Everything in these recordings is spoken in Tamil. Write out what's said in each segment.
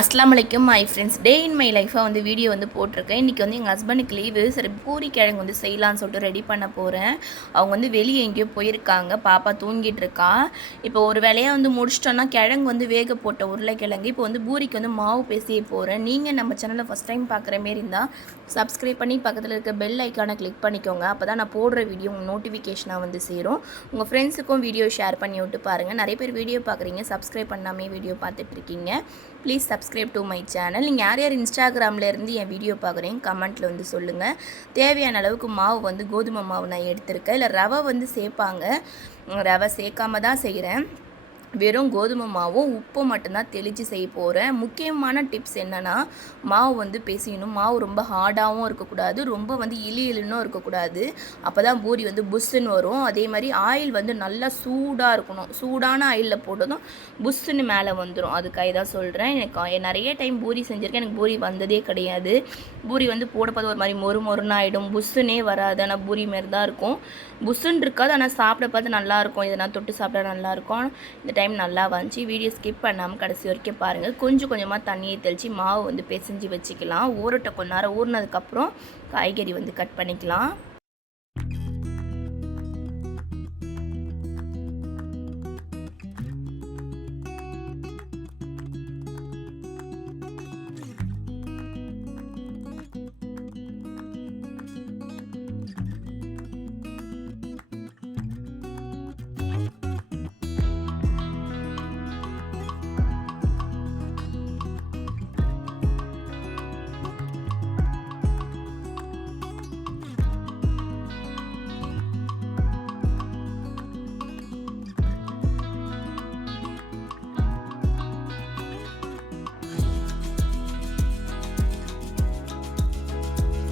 அஸ்லாம் வலைக்கும் my friends. Day in my லைஃபாக வந்து வீடியோ வந்து போட்டிருக்கேன். இன்றைக்கி வந்து எங்கள் ஹஸ்பண்டுக்கு லீவு. சரி பூரி கிழங்கு வந்து செய்யலான்னு சொல்லிட்டு ரெடி பண்ண போகிறேன். அவங்க வந்து வெளியே எங்கேயோ போயிருக்காங்க. பாப்பா தூங்கிட்டு இருக்கா. இப்போ ஒரு வேலையாக வந்து முடிச்சிட்டோன்னா கிழங்கு வந்து வேக போட்ட உருளைக்கிழங்கு இப்போ வந்து பூரிக்கு வந்து மாவு பேசியே போகிறேன். நீங்கள் நம்ம சேனலை ஃபஸ்ட் டைம் பார்க்குற மாரி இருந்தால் சப்ஸ்கிரைப் பண்ணி பக்கத்தில் இருக்க பெல் ஐக்கானை கிளிக் பண்ணிக்கோங்க. அப்போ தான் நான் போடுற வீடியோ உங்கள் நோட்டிஃபிகேஷனாக வந்து சேரும். உங்கள் ஃப்ரெண்ட்ஸுக்கும் வீடியோ ஷேர் பண்ணி விட்டு பாருங்கள். நிறைய பேர் வீடியோ பார்க்குறீங்க, சப்ஸ்கிரைப் பண்ணாமே வீடியோ பார்த்துட்ருக்கீங்க. Please subscribe to my channel. நீங்கள் யார் யார் இன்ஸ்டாகிராமில் என் வீடியோ பார்க்குறீங்க கமெண்ட்டில் வந்து சொல்லுங்கள். தேவையான அளவுக்கு மாவு வந்து கோதுமை மாவு நான் எடுத்திருக்கேன். இல்லை ரவை வந்து சேர்ப்பாங்க, ரவை சேர்க்காம தான் செய்கிறேன். வெறும் கோதுமை மாவும் உப்பும் மட்டும்தான் தெளித்து செய்ய போகிறேன். முக்கியமான டிப்ஸ் என்னென்னா, மாவு வந்து பேசியணும். மாவு ரொம்ப ஹார்டாகவும் இருக்கக்கூடாது, ரொம்ப வந்து இழுன்னும் இருக்கக்கூடாது. அப்போ தான் பூரி வந்து புஷ்ஷுன்னு வரும். அதே மாதிரி ஆயில் வந்து நல்லா சூடாக இருக்கணும். சூடான ஆயிலில் போட்டதும் புஷ்ஷுன்னு மேலே வந்துடும். அதுக்காக தான் சொல்கிறேன். எனக்கு நிறைய டைம் பூரி செஞ்சுருக்கேன், எனக்கு பூரி வந்ததே கிடையாது. பூரி வந்து போட பார்த்து ஒரு மாதிரி மொறுன்னு ஆகிடும், புஷ்ஷுன்னே வராது. ஆனால் பூரி மாரி தான் இருக்கும், புஷ்ஷுன்னு இருக்காது. ஆனால் சாப்பிட பார்த்து நல்லாயிருக்கும். இதெல்லாம் தொட்டு சாப்பிட்டா நல்லாயிருக்கும். இந்த டைம் நல்லா வந்துச்சு. வீடியோ ஸ்கிப் பண்ணாமல் கடைசி வரைக்கும் பாருங்கள். கொஞ்சம் கொஞ்சமாக தண்ணியை தெளித்து மாவு வந்து பிசைஞ்சு வச்சுக்கலாம். ஊறட்ட கொஞ்ச நேரம் ஊறினதுக்கப்புறம் காய்கறி வந்து கட் பண்ணிக்கலாம்.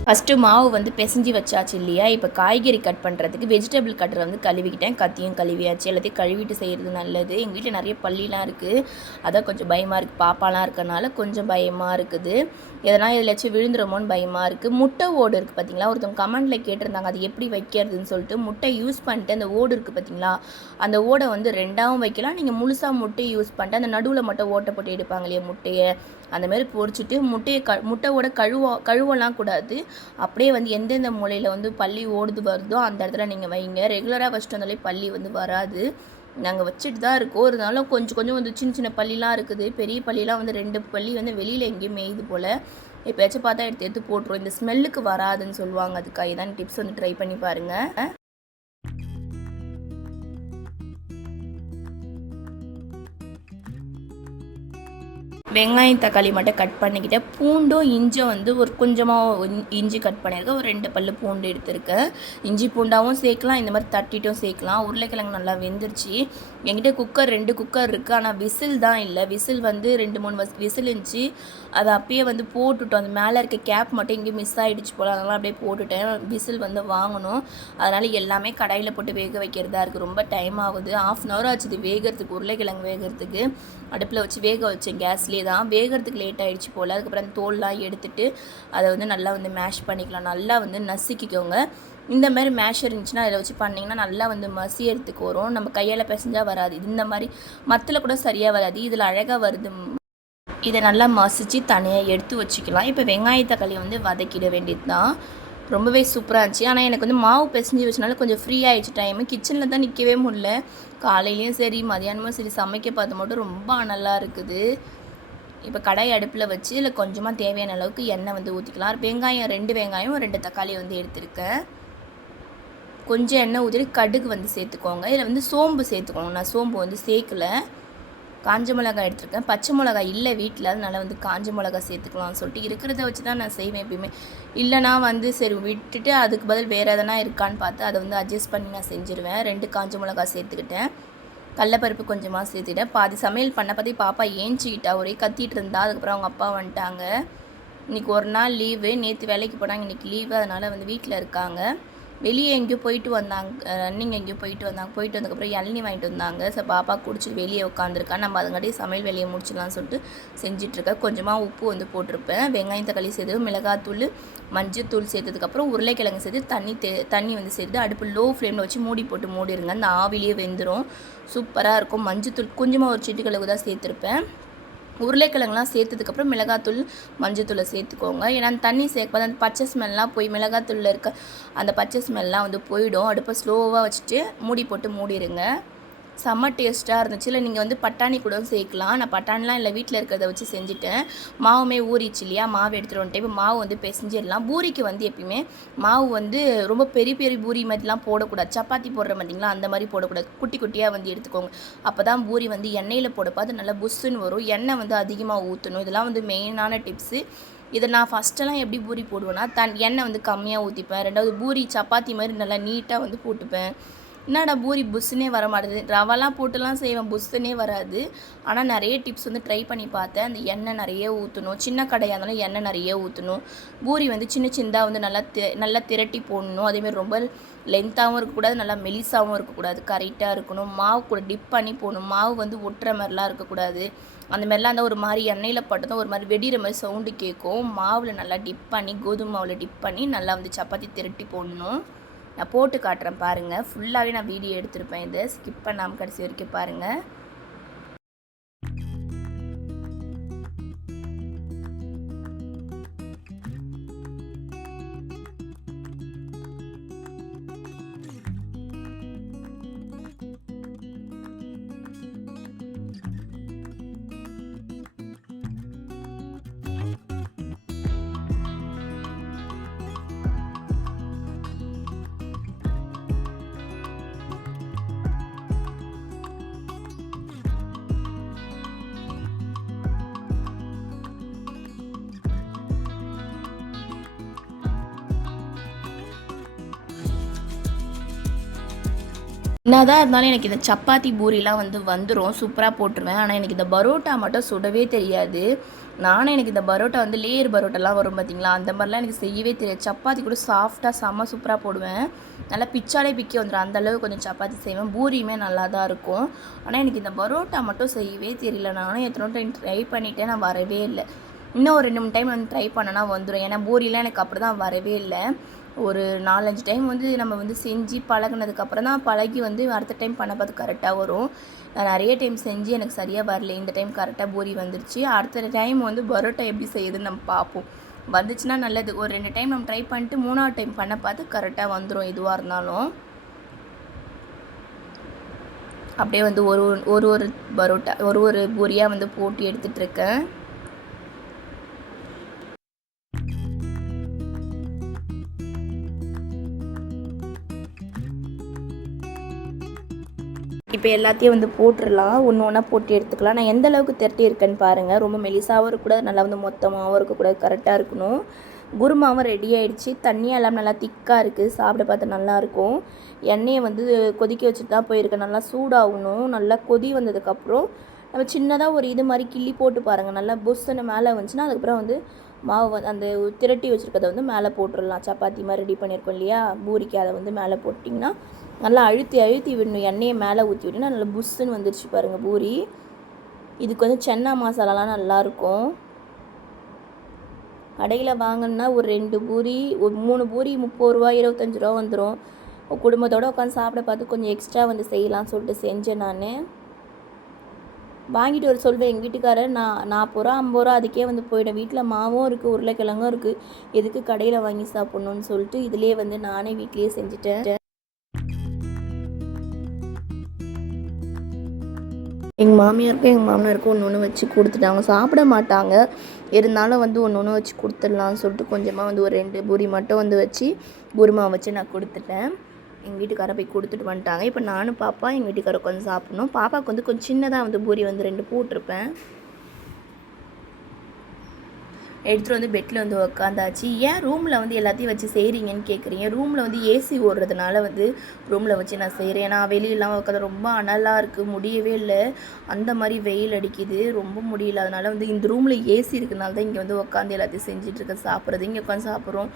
ஃபஸ்ட்டு மாவு வந்து பிசைஞ்சு வச்சாச்சு இல்லையா. இப்போ காய்கறி கட் பண்ணுறதுக்கு வெஜிடபிள் கட்டரை வந்து கழுவிக்கிட்டேன். கத்தியும் கழுவியாச்சு. எல்லாத்தையும் கழுவிட்டு செய்கிறது நல்லது. எங்கள் வீட்டில் நிறைய பள்ளிலாம் இருக்குது, அதான் கொஞ்சம் பயமாக இருக்குது. பாப்பாலாம் இருக்கிறனால கொஞ்சம் பயமாக இருக்குது. எதனால் இதில் விழுந்துருமோன்னு பயமாக இருக்குது. முட்டை ஓடு இருக்குது பார்த்தீங்களா, ஒருத்தவங்க கமெண்டில் கேட்டிருந்தாங்க அது எப்படி வைக்கிறதுன்னு சொல்லிட்டு. முட்டை யூஸ் பண்ணிட்டு அந்த ஓடு இருக்குது பார்த்தீங்களா, அந்த ஓடை வந்து ரெண்டாகவும் வைக்கலாம். நீங்கள் முழுசாக முட்டையை யூஸ் பண்ணிட்டு அந்த நடுவில் மட்டும் ஓட்டை போட்டு எடுப்பாங்க இல்லையா முட்டையை, அந்தமாரி பொரிச்சிட்டு முட்டையோட கழுவலாம் கூடாது. அப்படியே வந்து எந்தெந்த மூலையில் வந்து பள்ளி ஓடுது வருதோ அந்த இடத்துல நீங்கள் வைங்க. ரெகுலராக வச்சுட்டு வந்தாலே பள்ளி வந்து வராது. நாங்கள் வச்சுட்டு தான் இருக்கோம். இருந்தாலும் கொஞ்சம் கொஞ்சம் வந்து சின்ன சின்ன பள்ளிலாம் இருக்குது. பெரிய பள்ளிலாம் வந்து 2 பள்ளி வந்து வெளியில் எங்கேயும் மேயுது போல். எப்போயாச்சும் பார்த்தா எடுத்து போட்டுருவோம். இந்த ஸ்மெல்லுக்கு வராதுன்னு சொல்லுவாங்க. அதுக்காக தான் டிப்ஸ் வந்து ட்ரை பண்ணி பாருங்கள். வெங்காயம் தக்காளி மட்டும் கட் பண்ணிக்கிட்டேன். பூண்டும் இஞ்சும் வந்து ஒரு கொஞ்சமாக இஞ்சி கட் பண்ணியிருக்கேன். ஒரு 2 பல்லு பூண்டு எடுத்துருக்கேன். இஞ்சி பூண்டாகவும் சேர்க்கலாம், இந்த மாதிரி தட்டிட்டும் சேர்க்கலாம். உருளைக்கிழங்கு நல்லா வெந்துருச்சு. என்கிட்ட குக்கர் 2 குக்கர் இருக்குது, ஆனால் விசில் தான் இல்லை. விசில் வந்து 2-3 விசில் இருந்துச்சு. அதை அப்பயே வந்து போட்டுட்டோம். அந்த மேலே இருக்க கேப் மட்டும் எங்கேயும் மிஸ் ஆகிடுச்சு போல், அதனால் அப்படியே போட்டுட்டேன். விசில் வந்து வாங்கணும், அதனால் எல்லாமே கடாயில் போட்டு வேக வைக்கிறதா இருக்குது. ரொம்ப டைம் ஆகுது. 1/2 hour ஆச்சு இது வேகிறதுக்கு. உருளைக்கிழங்கு வேகிறதுக்கு அடுப்பில் வச்சு வேக வச்சேன். கேஸ்லேயே தான் வேகிறதுக்கு லேட் ஆகிடுச்சு போல். அதுக்கப்புறம் அந்த தோல்லாம் எடுத்துகிட்டு அதை வந்து நல்லா வந்து மேஷ் பண்ணிக்கலாம். நல்லா வந்து நசுக்கிக்கோங்க. இந்த மாதிரி மேஷர் இருந்துச்சுன்னா அதில் வச்சு பண்ணிங்கன்னா நல்லா வந்து மசியறதுக்கு வரும். நம்ம கையால் பிசைஞ்சால் வராது. இந்த மாதிரி மத்தில் கூட சரியாக வராது, இதில் அழகாக வருது. இதை நல்லா மசிச்சு தனியாக எடுத்து வச்சுக்கலாம். இப்போ வெங்காய தக்காளி வந்து வதக்கிட வேண்டியது தான். ரொம்பவே சூப்பராக இருந்துச்சு. ஆனால் எனக்கு வந்து மாவு பிசைஞ்சு வச்சனால கொஞ்சம் ஃப்ரீ ஆகிடுச்சு டைமு. கிச்சனில் தான் நிற்கவே முடியல. காலையிலையும் சரி மதியானமும் சரி சமைக்க பார்த்து மட்டும் ரொம்ப நல்லா இருக்குது. இப்போ கடாய் அடுப்பில் வச்சு இல்லை கொஞ்சமாக தேவையான அளவுக்கு எண்ணெய் வந்து ஊற்றிக்கலாம். வெங்காயம் 2 வெங்காயம் 2 தக்காளி வந்து எடுத்துருக்கேன். கொஞ்சம் எண்ணெய் ஊற்றிட்டு கடுகு வந்து சேர்த்துக்கோங்க. இதில் வந்து சோம்பு சேர்த்துக்கோங்க. நான் சோம்பு வந்து சேர்க்கலை. காஞ்ச மிளகாய் எடுத்துருக்கேன். பச்சை மிளகாய் இல்லை வீட்டில், அதனால் வந்து காஞ்ச மிளகாய் சேர்த்துக்கலாம்னு சொல்லிட்டு இருக்கிறத வச்சு தான் நான் செய்வேன் எப்பயுமே. இல்லைனா வந்து சரி விட்டுட்டு அதுக்கு பதில் வேறு எதனா இருக்கான்னு பார்த்து அதை வந்து அட்ஜஸ்ட் பண்ணி நான் செஞ்சுருவேன். 2 காஞ்ச மிளகாய் சேர்த்துக்கிட்டேன். கடலப்பருப்பு கொஞ்சமாக சேர்த்துட்டேன். பாதி சமையல் பண்ண பார்த்து பாப்பா ஏஞ்சிக்கிட்டா, ஒரே கத்திட்டு இருந்தா. அதுக்கப்புறம் அவங்க அப்பா வந்துட்டாங்க. இன்றைக்கி ஒரு நாள் லீவு. நேற்று வேலைக்கு போனாங்க, இன்றைக்கி லீவு, அதனால் வந்து வீட்டில் இருக்காங்க. வெளியே எங்கேயோ போயிட்டு வந்தாங்க, ரன்னிங் எங்கேயோ போயிட்டு வந்ததுக்கப்புறம் இளநீ வாங்கிட்டு வந்தாங்க. ஸோ பாப்பா குடிச்சிட்டு வெளியே உட்காந்துருக்கா. நம்ம அதுங்காட்டி சமையல் வேலையை முடிச்சிடலாம்னு சொல்லிட்டு செஞ்சிட்ருக்கேன். கொஞ்சமாக உப்பு வந்து போட்டிருப்பேன். வெங்காயம் தக்காளி சேர்த்து மிளகாத்தூள் மஞ்சத்தூள் சேர்த்ததுக்கப்புறம் உருளைக்கிழங்கு சேர்த்து தண்ணி வந்து சேர்த்து அடுப்பு லோ ஃப்ளேமில் வச்சு மூடிடுங்க. அந்த ஆவிலேயே வெந்துடும். சூப்பராக இருக்கும். மஞ்சத்தூள் கொஞ்சமாக ஒரு சிட்டிகளவுக்கு தான் சேர்த்துருப்பேன். உருளைக்கிழங்குலாம் சேர்த்ததுக்கப்புறம் மிளகாத்தூள் மஞ்சத்தூளை சேர்த்துக்கோங்க. ஏன்னா அந்த தண்ணி சேர்ப்பது அந்த பச்சை ஸ்மெல்லாம் போய் மிளகாத்தூளில் இருக்க அந்த பச்சை ஸ்மெல்லாம் வந்து போயிடும். அடுப்பை ஸ்லோவாக வச்சுட்டு மூடி போட்டு மூடிடுங்க. செம்ம டேஸ்ட்டாக இருந்துச்சு. இல்லை நீங்கள் வந்து பட்டாணி கூட சேர்க்கலாம். நான் பட்டாணிலாம் இல்லை, வீட்டில் இருக்கிறத வச்சு செஞ்சுட்டேன். மாவுமே ஊறிச்சு இல்லையா, மாவு எடுத்துகிட்டு வந்துட்டு இப்போ மாவு வந்து பிசைஞ்சிடலாம். பூரிக்கு வந்து எப்பயுமே மாவு வந்து ரொம்ப பெரிய பெரிய பூரி மாதிரிலாம் போடக்கூடாது. சப்பாத்தி போடுற மாதிரிங்களா அந்த மாதிரி போடக்கூடாது. குட்டி குட்டியாக வந்து எடுத்துக்கோங்க. அப்போ தான் பூரி வந்து எண்ணெயில் போடப்போ அது நல்லா புஷ்ஷுன்னு வரும். எண்ணெய் வந்து அதிகமாக ஊற்றணும். இதெல்லாம் வந்து மெயினான டிப்ஸு. இதை நான் ஃபஸ்ட்டெல்லாம் எப்படி பூரி போடுவேன்னா எண்ணெய் வந்து கம்மியாக ஊற்றிப்பேன். ரெண்டாவது பூரி சப்பாத்தி மாதிரி நல்லா நீட்டாக வந்து போட்டுப்பேன். என்னடா பூரி புஷ்ஷுனே வர மாட்டேது, ரவெல்லாம் போட்டுலாம் செய்வேன், புஷ்ஷுனே வராது. ஆனால் நிறைய டிப்ஸ் வந்து ட்ரை பண்ணி பார்த்தேன். அந்த எண்ணெய் நிறைய ஊற்றணும். சின்ன கடையாக இருந்தாலும் எண்ணெய் நிறைய ஊற்றணும். பூரி வந்து சின்ன சின்னதாக வந்து நல்லா திரட்டி போடணும். அதேமாதிரி ரொம்ப லென்த்தாகவும் இருக்கக்கூடாது, நல்லா மெலிசாகவும் இருக்கக்கூடாது, கரெக்டாக இருக்கணும். மாவு கூட டிப் பண்ணி போடணும். மாவு வந்து ஒட்டுற மாதிரிலாம் இருக்கக்கூடாது. அந்த மாதிரிலாம் இருந்தால் ஒரு மாதிரி எண்ணெயில் பட்டதும் ஒரு மாதிரி வெடிகிற மாதிரி சவுண்டு கேட்கும். மாவில் நல்லா டிப் பண்ணி, கோதுமை மாவில் டிப் பண்ணி நல்லா வந்து சப்பாத்தி திரட்டி போடணும். நான் போட்டு காட்டுறேன் பாருங்கள். ஃபுல்லாகவே நான் வீடியோ எடுத்திருப்பேன். இதை ஸ்கிப் பண்ணாமல் கடைசி வரைக்கும் பாருங்கள். என்னதான் இருந்தாலும் எனக்கு இந்த சப்பாத்தி பூரிலாம் வந்து வந்துடும், சூப்பராக போட்டுருவேன். ஆனால் எனக்கு இந்த பரோட்டா மட்டும் சுடவே தெரியாது. எனக்கு இந்த பரோட்டா வந்து லேயர் பரோட்டாலாம் வரும் பார்த்தீங்களா, அந்த மாதிரிலாம் எனக்கு செய்யவே தெரியாது. சப்பாத்தி கூட சாஃப்டாக செம்ம சூப்பராக போடுவேன். நல்லா பிச்சாலே பிக்கி வந்துடும், அந்தளவு கொஞ்சம் சப்பாத்தி செய்வேன். பூரியுமே நல்லா தான் இருக்கும். ஆனால் எனக்கு இந்த பரோட்டா மட்டும் செய்யவே தெரியல. நானும் எத்தனை டைம் ட்ரை பண்ணிவிட்டேன், நான் வரவே இல்லை. இன்னும் ஒரு 2-3 டைம் வந்து ட்ரை பண்ணனா வந்துடும். ஏன்னா பூரிலாம் எனக்கு அப்படி தான் வரவே இல்லை. ஒரு 4-5 டைம் வந்து நம்ம வந்து செஞ்சு பழகினதுக்கப்புறம் தான் பழகி வந்து அடுத்த டைம் பண்ண பார்த்து கரெக்டாக வரும். நான் நிறைய டைம் செஞ்சு எனக்கு சரியாக வரல. இந்த டைம் கரெக்டாக பூரி வந்துருச்சு. அடுத்த டைம் வந்து பரோட்டா எப்படி செய்யுதுன்னு நம்ம பார்ப்போம். வந்துச்சுன்னா நல்லது. ஒரு 2 டைம் நம்ம ட்ரை பண்ணிட்டு 3ஆவது டைம் பண்ண பார்த்து கரெக்டாக வந்துடும் எதுவாக இருந்தாலும். அப்படியே வந்து ஒரு பரோட்டா ஒரு பூரியாக வந்து போட்டு எடுத்துகிட்ருக்கேன். இப்போ எல்லாத்தையும் வந்து போட்டுடலாம். ஒன்று ஒன்றா போட்டு எடுத்துக்கலாம். நான் எந்த அளவுக்கு திரட்டி இருக்கேன்னு பாருங்கள். ரொம்ப மெலிசாகவும் இருக்கக்கூடாது, நல்லா வந்து மொத்தமாகவும் இருக்கக்கூடாது, கரெக்டாக இருக்கணும். குருமாவும் ரெடி ஆகிடுச்சு. தண்ணியாக எல்லாம் நல்லா திக்காக இருக்குது, சாப்பிட பார்த்து நல்லாயிருக்கும். எண்ணெயை வந்து கொதிக்க வச்சுட்டு தான் போயிருக்கேன். நல்லா சூடாகணும். நல்லா கொதி வந்ததுக்கப்புறம் நம்ம சின்னதாக ஒரு இது மாதிரி கிள்ளி போட்டு பாருங்கள். நல்லா புஷ்ஷுன்னு மேலே வந்துச்சுன்னா அதுக்கப்புறம் வந்து மாவு வந்து அந்த திரட்டி வச்சுருக்கதை வந்து மேலே போட்டுடலாம். சப்பாத்தி மாதிரி ரெடி பண்ணியிருக்கோம் இல்லையா பூரிக்கு, அதை வந்து மேலே போட்டிங்கன்னா நல்லா அழுத்தி விடணும். எண்ணெயை மேலே ஊற்றி விட்டிங்கன்னா நல்லா புஷ்ஷுன்னு வந்துருச்சு பாருங்கள் பூரி. இதுக்கு வந்து சென்னா மசாலாலாம் நல்லாயிருக்கும். கடையில் வாங்கினா ஒரு 2 பூரி, ஒரு 3 பூரி 30 ரூபா 25 ரூபா வந்துடும். குடும்பத்தோடு உட்காந்து சாப்பிட பார்த்து கொஞ்சம் எக்ஸ்ட்ரா வந்து செய்யலாம்னு சொல்லிட்டு செஞ்சேன். நான் வாங்கிட்டு வர சொல்வேன் எங்கள் வீட்டுக்காரர். நான் 40 ரூபா 50 ரூபா அதுக்கே வந்து போயிடும். வீட்டில் மாவும் இருக்குது, உருளைக்கிழங்கும் இருக்குது, எதுக்கு கடையில் வாங்கி சாப்பிட்ணுன்னு சொல்லிட்டு இதிலே வந்து நானே வீட்லேயே செஞ்சுட்டேன். எங்கள் மாமியாருக்கும் எங்கள் மாமனாருக்கும் ஒன்று வச்சு கொடுத்துட்டேன். அவங்க சாப்பிட மாட்டாங்க, இருந்தாலும் வந்து ஒன்று வச்சு கொடுத்துடலான்னு சொல்லிட்டு கொஞ்சமாக வந்து ஒரு 2 பூரி மட்டும் வந்து வச்சு குருமா வச்சு நான் கொடுத்துட்டேன். எங்கள் வீட்டுக்காரை போய் கொடுத்துட்டு வந்துட்டாங்க. இப்போ நானும் பாப்பா எங்கள் வீட்டுக்காரை உட்காந்து சாப்பிட்ணும். பாப்பாவுக்கு வந்து கொஞ்சம் சின்னதாக வந்து பூரி வந்து 2 போட்டிருப்பேன். எடுத்துகிட்டு வந்து பெட்டில் வந்து உட்காந்தாச்சு. ஏன் ரூமில் வந்து எல்லாத்தையும் வச்சு செய்கிறீங்கன்னு கேட்குறீங்க. ரூமில் வந்து ஏசி ஓடுறதுனால வந்து ரூமில் வச்சு நான் செய்கிறேன். ஏன்னா வெளியெல்லாம் உட்காந்து ரொம்ப அனலாக இருக்குது, முடியவே இல்லை. அந்த மாதிரி வெயில் அடிக்குது, ரொம்ப முடியல. அதனால் வந்து இந்த ரூமில் ஏசி இருக்கிறனால தான் இங்கே வந்து உட்காந்து எல்லாத்தையும் செஞ்சிட்ருக்க, சாப்பிட்றது. இங்கே உட்காந்து சாப்பிட்றோம்.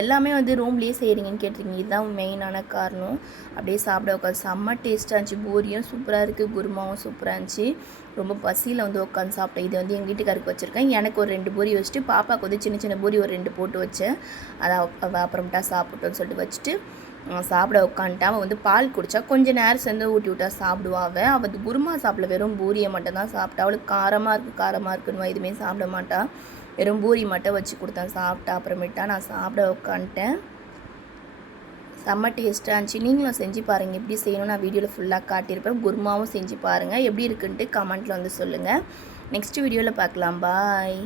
எல்லாமே வந்து ரூம்லேயே செய்கிறீங்கன்னு கேட்டிருக்கீங்க. இதுதான் மெயினான காரணம். அப்படியே சாப்பிட உட்காந்து செம்ம டேஸ்ட்டாக இருந்துச்சு. பூரியும் சூப்பராக இருக்குது, குருமாவும் சூப்பராக இருந்துச்சு. ரொம்ப பசியில் வந்து உட்காந்து சாப்பிட்டேன். இது வந்து எங்கள் வீட்டுக்காருக்கு வச்சுருக்கேன். எனக்கு ஒரு 2 பூரி வச்சுட்டு பாப்பாவுக்கு வந்து சின்ன சின்ன பூரி ஒரு 2 போட்டு வச்சேன். அதை அப்புறமேட்டா சாப்பிட்டோன்னு சொல்லிட்டு வச்சுட்டு சாப்பிட உட்காந்துட்டா. அவள் வந்து பால் குடித்தா கொஞ்சம் நேரம் சேர்ந்து ஊட்டி விட்டா சாப்பிடுவா. அவள் குருமா சாப்பிடல, வெறும் பூரியை மட்டும் தான் சாப்பிட்டா. அவளுக்கு காரமாக இருக்குன்னு எதுவுமே சாப்பிட மாட்டா. வெறும் பூரி மட்டும் வச்சு கொடுத்தேன், சாப்பிட்டா. அப்புறமேட்டா நான் சாப்பிட உட்காந்துட்டேன். செம்ம டேஸ்ட்டாக இருந்துச்சு. நீங்களும் செஞ்சு பாருங்கள். எப்படி செய்யணும் நான் வீடியோவில் ஃபுல்லாக காட்டியிருப்பேன். குருமாவும் செஞ்சு பாருங்கள். எப்படி இருக்குன்ட்டு கமெண்ட்டில் வந்து சொல்லுங்கள். நெக்ஸ்ட் வீடியோவில் பார்க்கலாம். பாய்.